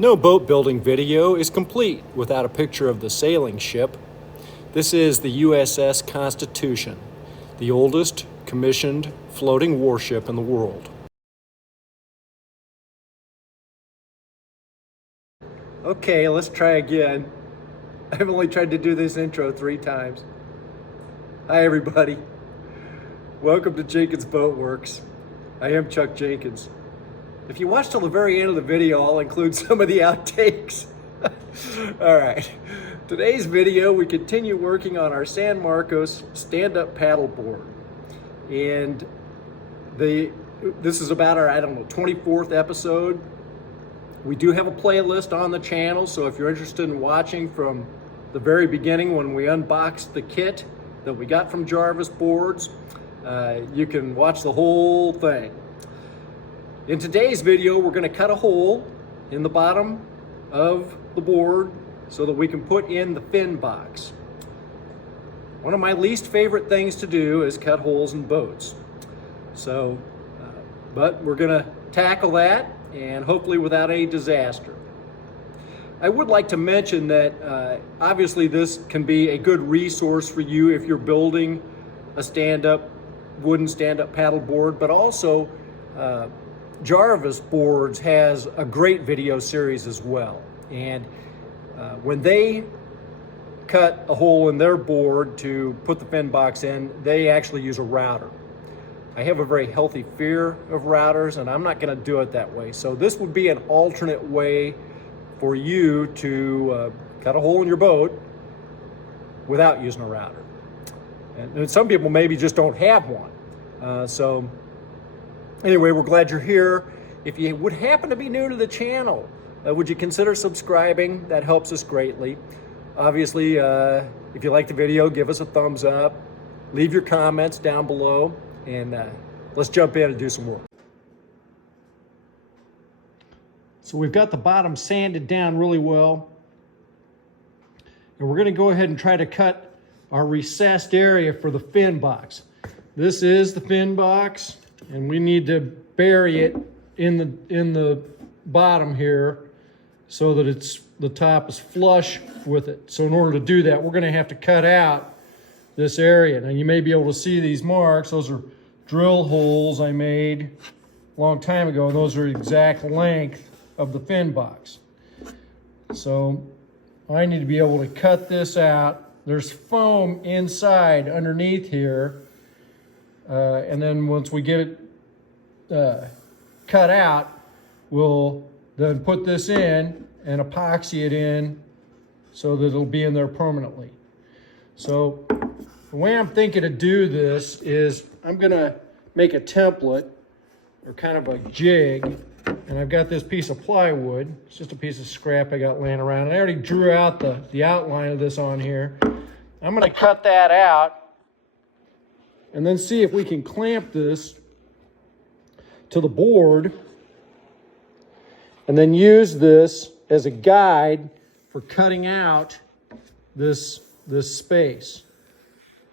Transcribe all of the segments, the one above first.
No boat building video is complete without a picture of the sailing ship. This is the USS Constitution, the oldest commissioned floating warship in the world. Okay, let's try again. I've only tried to do this intro 3 times. Hi everybody. Welcome to Jenkins Boat Works. I am Chuck Jenkins. If you watch till the very end of the video, I'll include some of the outtakes. All right, today's video, we continue working on our San Marcos stand-up paddleboard. And this is about our, 24th episode. We do have a playlist on the channel, so if you're interested in watching from the very beginning when we unboxed the kit that we got from Jarvis Boards, you can watch the whole thing. In today's video, we're going to cut a hole in the bottom of the board so that we can put in the fin box. One of my least favorite things to do is cut holes in boats. But we're going to tackle that, and hopefully without any disaster. I would like to mention that obviously this can be a good resource for you if you're building a wooden stand-up paddleboard, but also Jarvis Boards has a great video series as well. And when they cut a hole in their board to put the fin box in, they actually use a router. I have a very healthy fear of routers, and I'm not going to do it that way. So this would be an alternate way for you to cut a hole in your boat without using a router. And some people maybe just don't have one. So anyway, we're glad you're here. If you would happen to be new to the channel, would you consider subscribing? That helps us greatly. Obviously, if you like the video, give us a thumbs up. Leave your comments down below, and let's jump in and do some work. So we've got the bottom sanded down really well. And we're going to go ahead and try to cut our recessed area for the fin box. This is the fin box, and we need to bury it in the bottom here so that the top is flush with it. So in order to do that, we're going to have to cut out this area. Now you may be able to see these marks. Those are drill holes I made a long time ago, and those are the exact length of the fin box. So I need to be able to cut this out. There's foam inside underneath here. And then once we get it cut out, we'll then put this in and epoxy it in so that it'll be in there permanently. So the way I'm thinking to do this is I'm gonna make a template or kind of a jig, and I've got this piece of plywood. It's just a piece of scrap I got laying around, and I already drew out the outline of this on here. I'm gonna cut that out and then see if we can clamp this to the board and then use this as a guide for cutting out this space.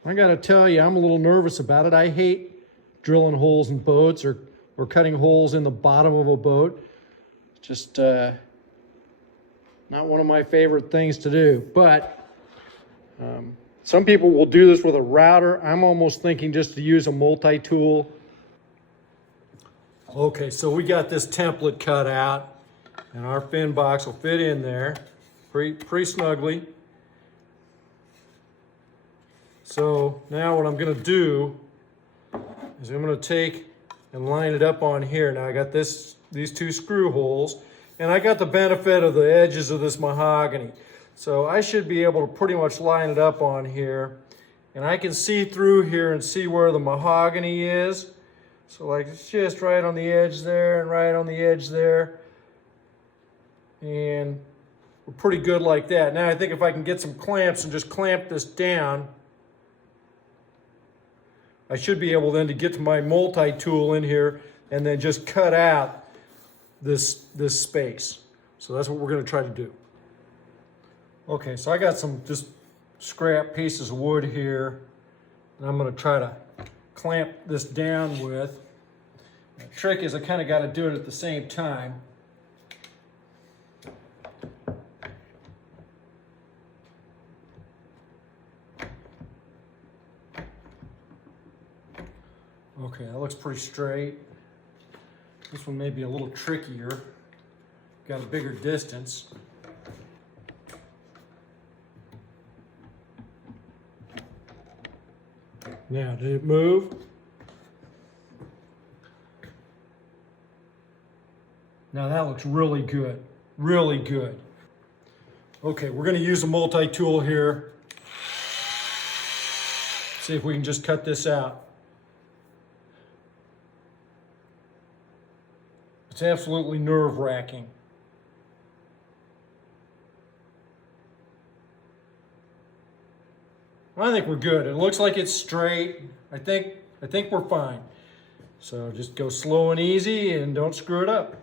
I gotta tell you, I'm a little nervous about it. I hate drilling holes in boats or cutting holes in the bottom of a boat. It's just not one of my favorite things to do. But some people will do this with a router. I'm almost thinking just to use a multi-tool. Okay, so we got this template cut out, and our fin box will fit in there pretty snugly. So now what I'm gonna do is I'm gonna take and line it up on here. Now I got these 2 screw holes, and I got the benefit of the edges of this mahogany. So I should be able to pretty much line it up on here, and I can see through here and see where the mahogany is. So like it's just right on the edge there and right on the edge there. And we're pretty good like that. Now I think if I can get some clamps and just clamp this down, I should be able then to get to my multi-tool in here and then just cut out this space. So that's what we're going to try to do. Okay, so I got some just scrap pieces of wood here, and I'm going to try to clamp this down with. The trick is I kind of got to do it at the same time. Okay, that looks pretty straight. This one may be a little trickier. Got a bigger distance. Now, did it move? Now that looks really good, really good. Okay, we're gonna use a multi-tool here. See if we can just cut this out. It's absolutely nerve-wracking. I think we're good. It looks like it's straight. I think we're fine. So just go slow and easy and don't screw it up.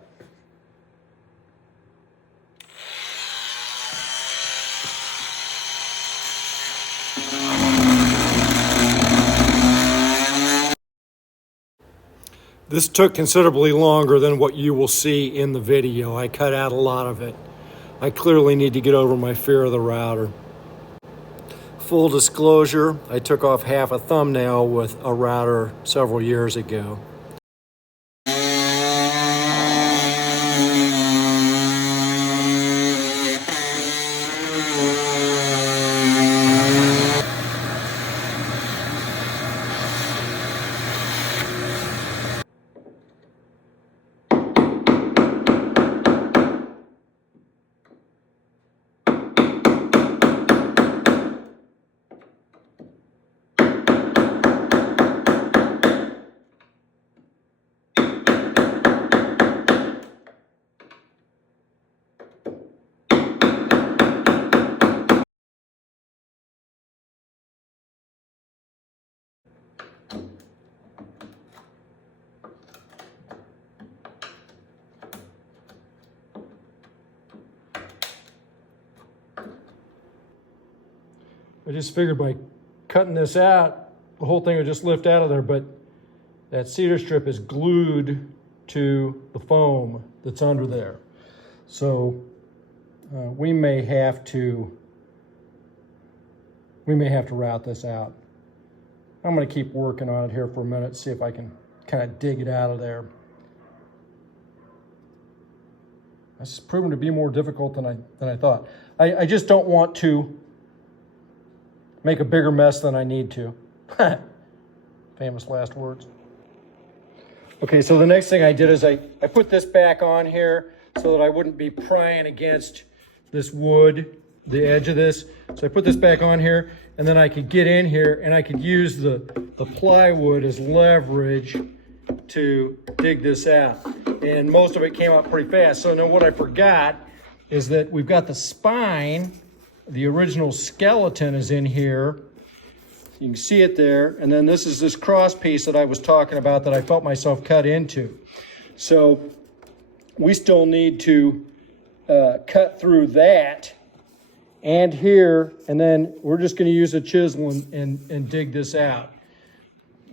This took considerably longer than what you will see in the video. I cut out a lot of it. I clearly need to get over my fear of the router. Full disclosure, I took off half a thumbnail with a router several years ago. I just figured by cutting this out, the whole thing would just lift out of there, but that cedar strip is glued to the foam that's under there. So we may have to route this out. I'm gonna keep working on it here for a minute, see if I can kind of dig it out of there. This is proving to be more difficult than I thought. I just don't want to make a bigger mess than I need to. Famous last words. Okay, so the next thing I did is I put this back on here so that I wouldn't be prying against this wood, the edge of this. So I put this back on here, and then I could get in here and I could use the plywood as leverage to dig this out. And most of it came out pretty fast. So now what I forgot is that we've got the spine. The original skeleton is in here. You can see it there. And then this is this cross piece that I was talking about that I felt myself cut into. So we still need to cut through that and here, and then we're just going to use a chisel and dig this out.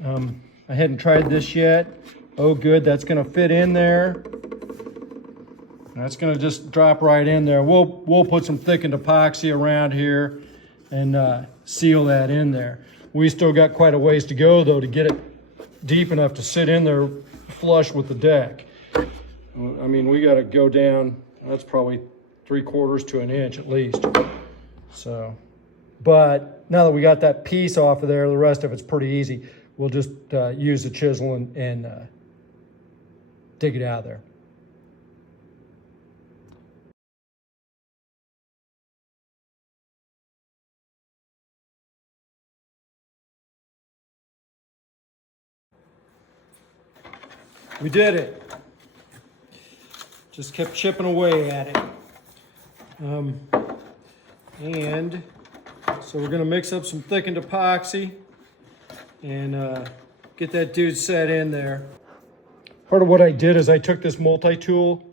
I hadn't tried this yet. Oh good, that's going to fit in there. That's going to just drop right in there. We'll put some thickened epoxy around here and seal that in there. We still got quite a ways to go though to get it deep enough to sit in there flush with the deck. I mean, we got to go down, that's probably 3/4 to an inch at least. So, but now that we got that piece off of there, the rest of it's pretty easy. We'll just use the chisel and dig it out of there. We did it. Just kept chipping away at it. And so we're gonna mix up some thickened epoxy and get that dude set in there. Part of what I did is I took this multi-tool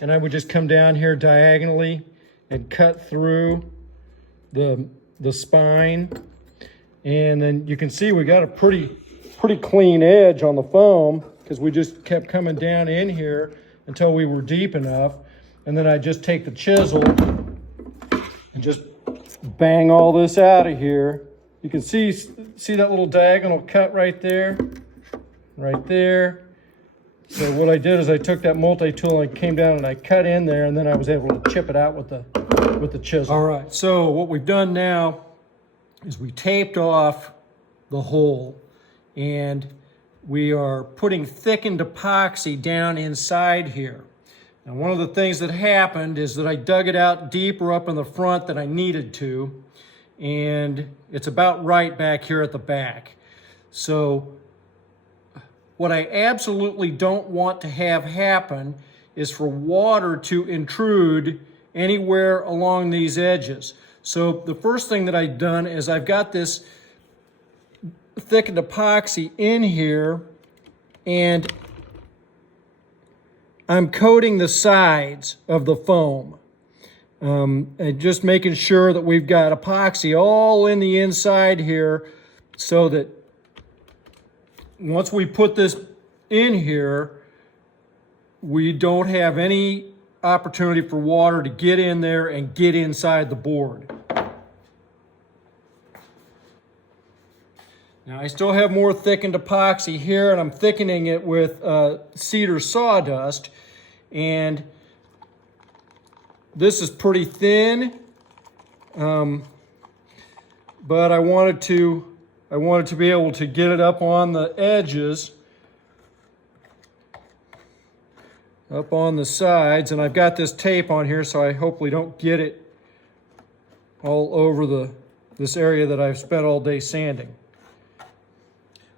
and I would just come down here diagonally and cut through the spine. And then you can see we got a pretty clean edge on the foam because we just kept coming down in here until we were deep enough. And then I just take the chisel and just bang all this out of here. You can see that little diagonal cut right there. right there. So what I did is I took that multi-tool and I came down and I cut in there, and then I was able to chip it out with the chisel. All right, so what we've done now is we taped off the hole, and we are putting thickened epoxy down inside here. Now, one of the things that happened is that I dug it out deeper up in the front than I needed to, and it's about right back here at the back. So what I absolutely don't want to have happen is for water to intrude anywhere along these edges. So the first thing that I've done is I've got this thickened epoxy in here, and I'm coating the sides of the foam. And just making sure that we've got epoxy all in the inside here, so that once we put this in here, we don't have any opportunity for water to get in there and get inside the board. Now I still have more thickened epoxy here, and I'm thickening it with cedar sawdust, and this is pretty thin, but I wanted to be able to get it up on the edges, up on the sides, and I've got this tape on here so I hopefully don't get it all over this area that I've spent all day sanding.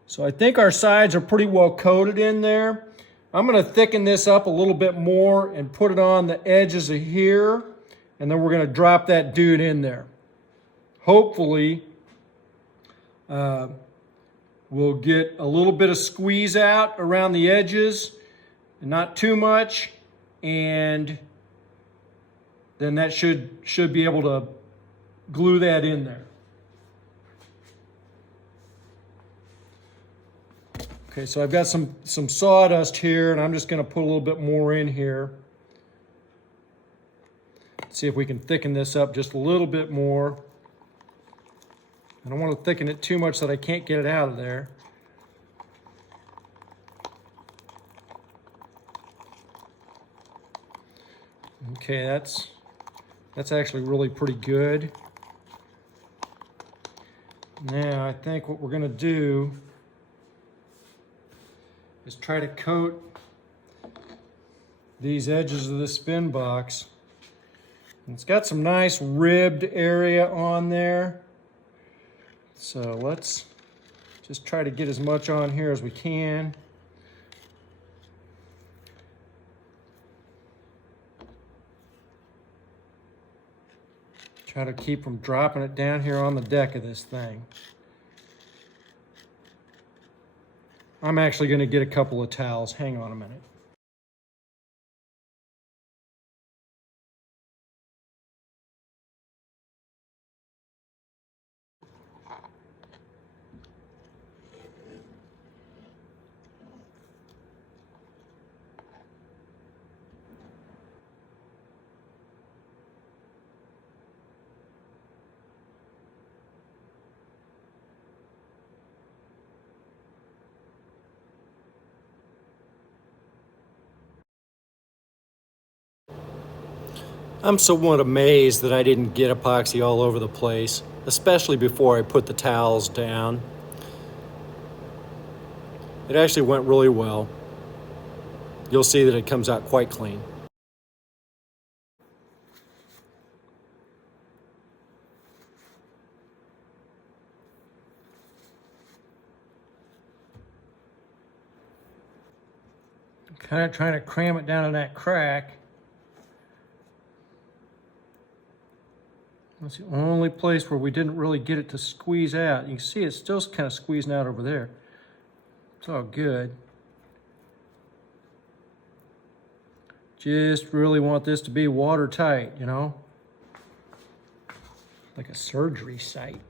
So I think our sides are pretty well coated in there. I'm going to thicken this up a little bit more and put it on the edges of here, and then we're going to drop that dude in there. Hopefully, we'll get a little bit of squeeze out around the edges, not too much, and then that should be able to glue that in there. Okay, so I've got some sawdust here, and I'm just going to put a little bit more in here. See if we can thicken this up just a little bit more. I don't want to thicken it too much that I can't get it out of there. Okay, that's actually really pretty good. Now I think what we're going to do is try to coat these edges of the spin box. And it's got some nice ribbed area on there. So let's just try to get as much on here as we can. Try to keep from dropping it down here on the deck of this thing. I'm actually going to get a couple of towels. Hang on a minute. I'm somewhat amazed that I didn't get epoxy all over the place, especially before I put the towels down. It actually went really well. You'll see that it comes out quite clean. Kind of trying to cram it down in that crack. That's the only place where we didn't really get it to squeeze out. You can see it's still kind of squeezing out over there. It's all good. Just really want this to be watertight, you know? Like a surgery site.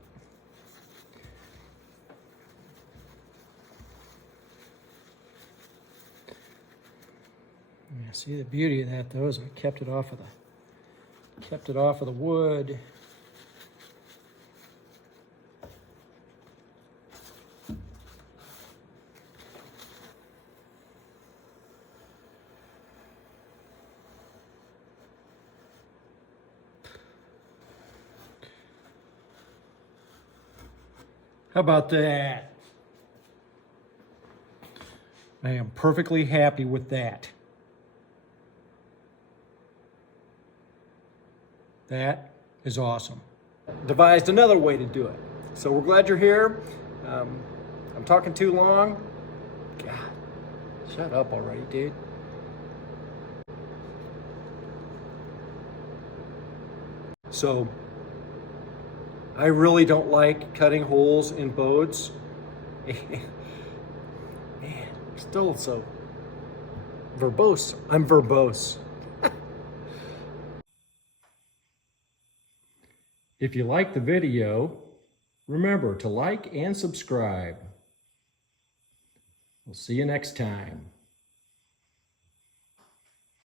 Yeah, see, the beauty of that though is I kept it off of the wood. How about that? I am perfectly happy with that. That is awesome. Devised another way to do it. So we're glad you're here. I'm talking too long. God, shut up already, dude. So, I really don't like cutting holes in boats. Man, still so verbose. I'm verbose. If you like the video, remember to like and subscribe. We'll see you next time.